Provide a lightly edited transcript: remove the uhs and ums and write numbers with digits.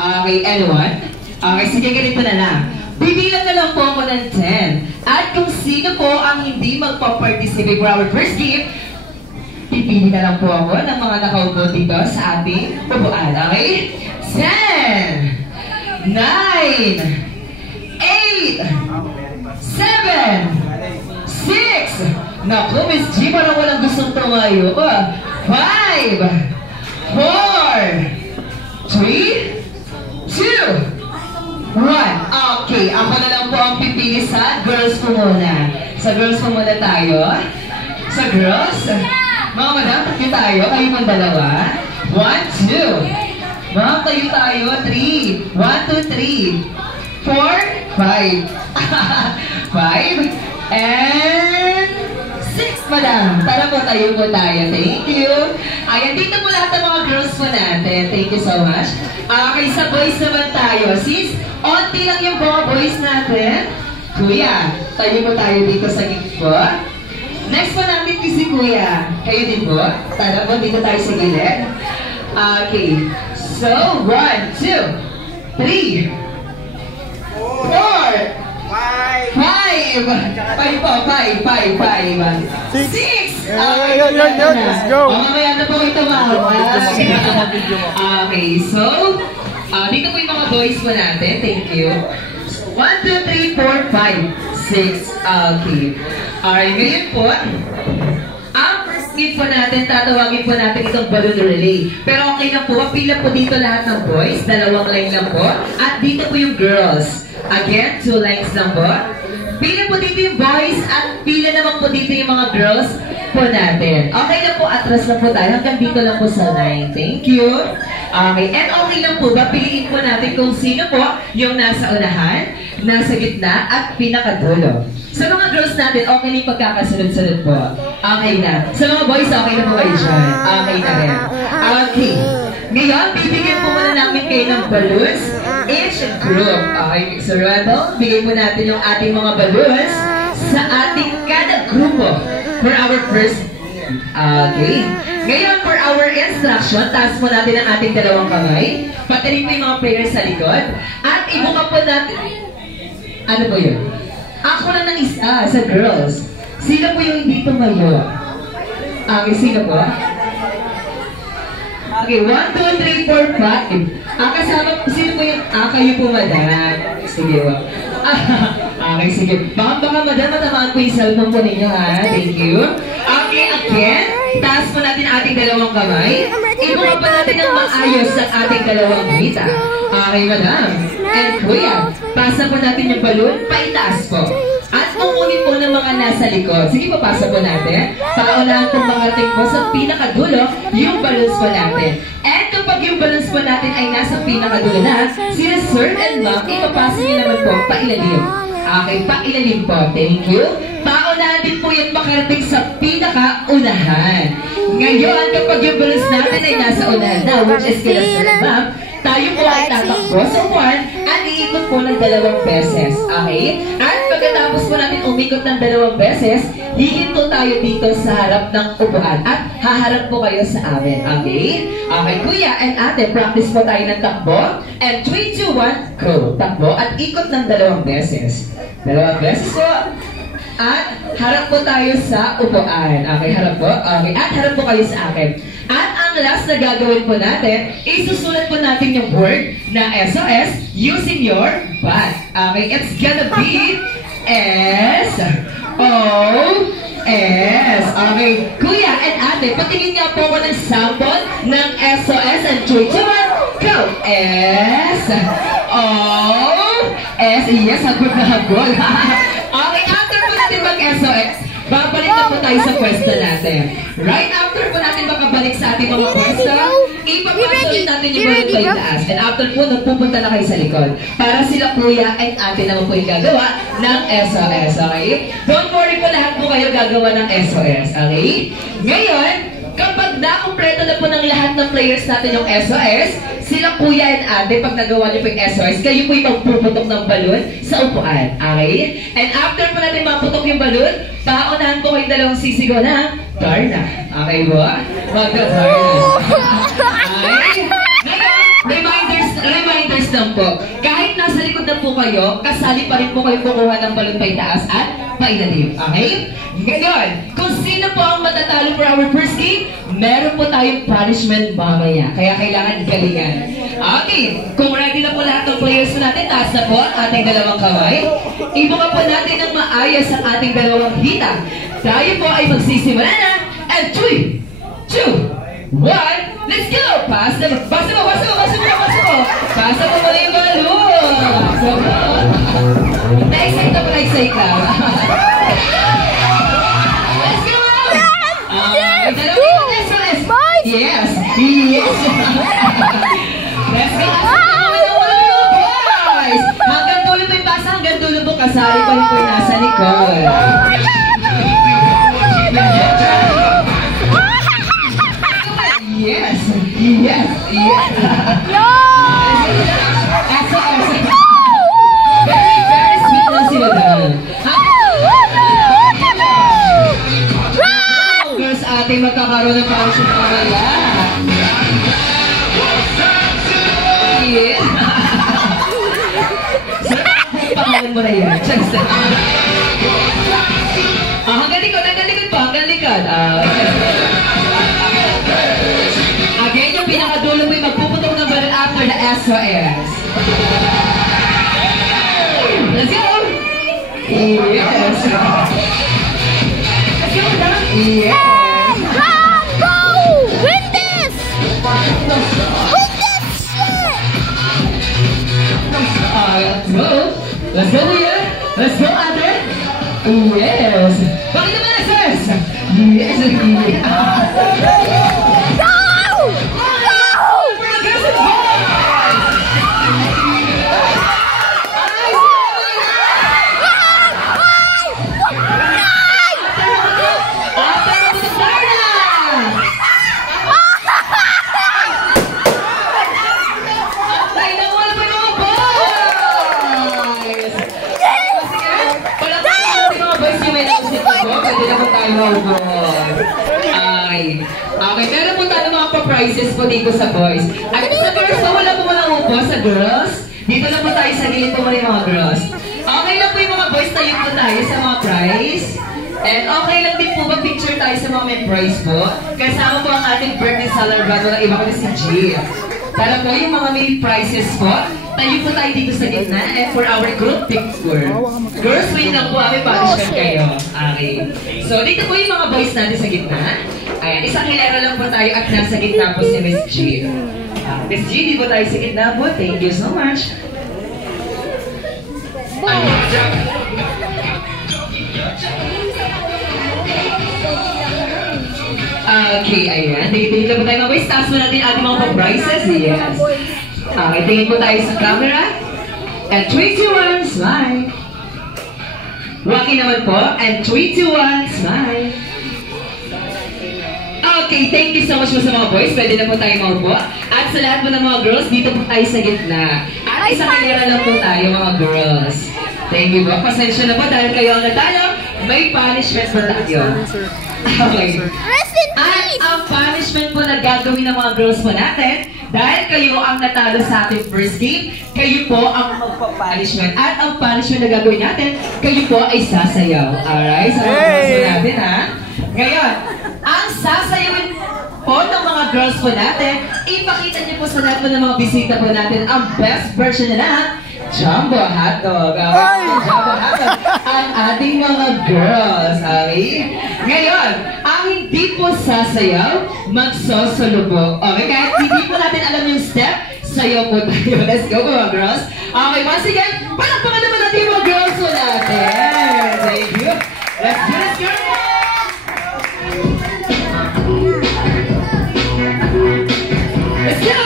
Okay, anyone? Okay, sige, ganito na lang. Bibilang na lang po ako ng 10. At kung sino po ang hindi magpa-participate for our first game, pipili na lang po ako ng mga nakaupo dito sa ating upuan. Okay? 10, 9, 8, 7, 6, naku, Miss G, parang walang gustong tumayo. 5, 4, 3, 2, 1. Okay, ako na lang po ang pipili sa girls po muna. Sa girls po muna tayo. Sa girls? Mga madam, tatlo tayo. Kayo pang dalawa. 1, 2. Mga kayo tayo. 3. 1, 2, 3. 4, 5. 5. And 6, madam. Tara po, tayo po tayo. Thank you. Ayan, dito po lahat ng mga girls po natin. Thank you so much. Okay, sa boys naman tayo. Sis, onti lang yung mga boys natin. Kuya, tayo po tayo dito sa gilid po. Next po natin si Kuya. Kayo din po. Tara po, dito tayo sa gilid. Okay. So, 1, 2, 3, 4, 5. 5 po, 5. 6. Let's go. Mamaya na po ito Okay, so, dito po yung mga boys po natin. Thank you. 1, 2, 3, 4, 5, 6. Okay. Alright, ngayon po, ang first game po natin, tatawagin po natin itong balloon relay. Pero okay na po, pila po dito lahat ng boys. 2 line lang po. At dito po yung girls. Again, 2 lines lang po. Pila po dito yung boys at pila naman po dito yung mga girls po natin. Okay na po, atras na po tayo. Hanggang dito lang po sa line. Thank you. Okay, and okay lang po ba, piliin po natin kung sino po yung nasa unahan, nasa gitna, at pinakadulo. Sa mga girls natin, okay na yung pagkakasunod-sunod po. Okay na. Sa mga boys, okay na po kayo dyan. Okay na rin. Okay. Ngayon, bibigyan po muna namin kayo ng balloons. Each group. Okay, so Rebel, bigay po natin yung ating mga balloons sa ating kada grupo for our first. Okay. Ngayon, for our instruction, taas po natin ang ating 2 kamay. Patayin po yung mga players sa likod. At ibuka po natin. Ano po yun? Ako na ng isa sa girls. Sino po yung hindi tumayo? Okay, sino po? Okay, 1, 2, 3, 4, 5. Kasama, sino po yung, kayo po, madam. Sige, okay, sige. Baka madam, matamaan po yung cellphone po ninyo, ha? Thank you. Okay, again, taas po natin ating 2 kamay. Ibuka po natin ng maayos sa ating 2 mita. Okay, madam. And kuya, pasa po natin yung balloon, paitaas po. At kukunin po ng mga nasa likod. Sige po, pasa po natin. Paunahan pong makarating po sa pinakadulo yung balloons po natin. And kapag yung balloons po natin ay nasa pinakadulo na, sila sir and ma'am, ipapasa niyo naman po pailalim. Okay, pailalim po. Thank you. Paunahan din po yung makarating sa pinakaunahan. Ngayon, kapag yung balloons natin ay nasa unahan na, which is kila sir and ma'am, tayo po ay tatakbo sa 1 at iikot po ng 2 beses. Okay? At pagkatapos po natin umikot ng 2 beses, hihinto tayo dito sa harap ng upuan at haharap po kayo sa amin. Okay? Okay, kuya and ate, practice po tayo ng takbo. And 3, 2, 1, go! Takbo at ikot ng 2 beses. 2 beses po. At harap po tayo sa upuan. Okay, harap po. Okay, at harap po kayo sa akin. At ang last na gagawin po natin, isusulat po natin yung word na SOS using your butt. Okay, it's gonna be S-O-S. Okay, kuya and ate, patingin nga po ako ng sample ng SOS and 3, 2, 1, go! S-O-S. Yes, hagod na hagod. Okay, after po natin mag-SOS, babalik na po tayo sa pwesto natin. Right after po natin makabalik sa ating mga pwesto, ipapasulit natin yung mga tayo taas. And after po, nagpupunta na kayo sa likod. Para sila kuya and ate naman po yung gagawa ng SOS. Okay? Don't worry po, lahat po kayo gagawa ng SOS. Okay? Ngayon, kapag nakumpleto na po ng lahat ng players natin yung SOS, sila kuya and ate, pag nagawa niyo po yung SOS, kayo po yung magpuputok ng balon sa upuan. Okay? And after po natin maputok yung balon, paunahan po kayong 2 sisigaw na Darna. Okay po? Magka-Darna. Okay? Ngayon, reminder request lang po. Kahit nasa likod na po kayo, kasali pa rin po kayo kukuha ng balon pa itaas at pailalim. Okay? Ngayon, kung sino po ang matatalo for our first game, meron po tayong punishment mamaya. Kaya kailangan galingan. Okay, kung ready na po lahat ng players natin, taas na po ang ating dalawang kamay. Ibaba po natin ng maayos ang ating dalawang hita. Tayo po ay magsisimula na. And 3, 2, 1, let's go! Pasa mo! Pasa mo! Muna yung balon! Na-excite na po, na-excite na. Let's go! Yes! Let's go! Boys! Hanggang dulo po yung pasa, hanggang dulo po kasari pa rin po yung nasa likod. Yes! Very sweet lang sila doon. Girls, ating magkakaroon ng function mamaya. Yes! Pangalan mo na yan. Hanggang likod po, hanggang likod. Again, yung pinakadulo mo yung magpuputok ng balon after the SOS. Let's go! Yes! Let's go, Dan! Yes! Rambo! Win this! Win this shit! Let's go, Leah! Let's go, Andre! Yes! Bakit naman SS? Yes! Okay, meron po tayo mga pa-prizes po dito sa boys. At sa girls, wala po mga upo sa girls. Dito lang po tayo sa gilid po mga girls. Okay lang po yung mga boys, tayo po tayo sa mga prize. And okay lang din po ba picture tayo sa mga may prize po. Kasama po ang ating birthday celebrant na iba ko na si Jill. Para po yung mga may prizes po, tayo po tayo dito sa gitna and for our group picture. Girls, wait lang po, may punishment kayo. Okay. So, dito po yung mga boys natin sa gitna. Ayan, isang hilera lang po tayo at nasa gitna po si Miss Jill. Miss Jill, di po tayo sa gitna po. Thank you so much. Okay, ayan. Tingin lang po tayo mga boys. Taas mo natin ating mga pag-prizes. Yes. Okay, tingin po tayo sa camera. And 3, 2, 1, smile. Rocky naman po. And 3, 2, 1, smile. Okay, thank you so much po sa mga boys. Pwede na po tayo maupo. At sa lahat po ng mga girls, dito po tayo sa gitna. At isang hilera lang po tayo mga girls. Thank you po. Pasensya na po dahil kayo ang natalo. May punishment po tayo. Okay. At ang punishment po na gagawin ng mga girls po natin, dahil kayo ang natalo sa ating first game, kayo po ang magpa-punishment. At ang punishment na gagawin natin, kayo po ay sasayaw. Alright? Sa mga girls po natin, ha? Ngayon, ang sasayawin po ng mga girls po natin, ipakita niyo po sa lahat po ng mga bisita po natin ang best version na lahat, Jumbo Hotdog. Jumbo Hotdog. Ang ating mga girls. Okay? Ngayon, ang hindi po sasayaw, magsosolo po. Okay? Kahit hindi po natin alam yung step, sayaw po tayo. Let's go mga girls. Okay, once again, palakpakan naman natin yung mga girls po natin. Thank you. Let's do this, girls. Let's go!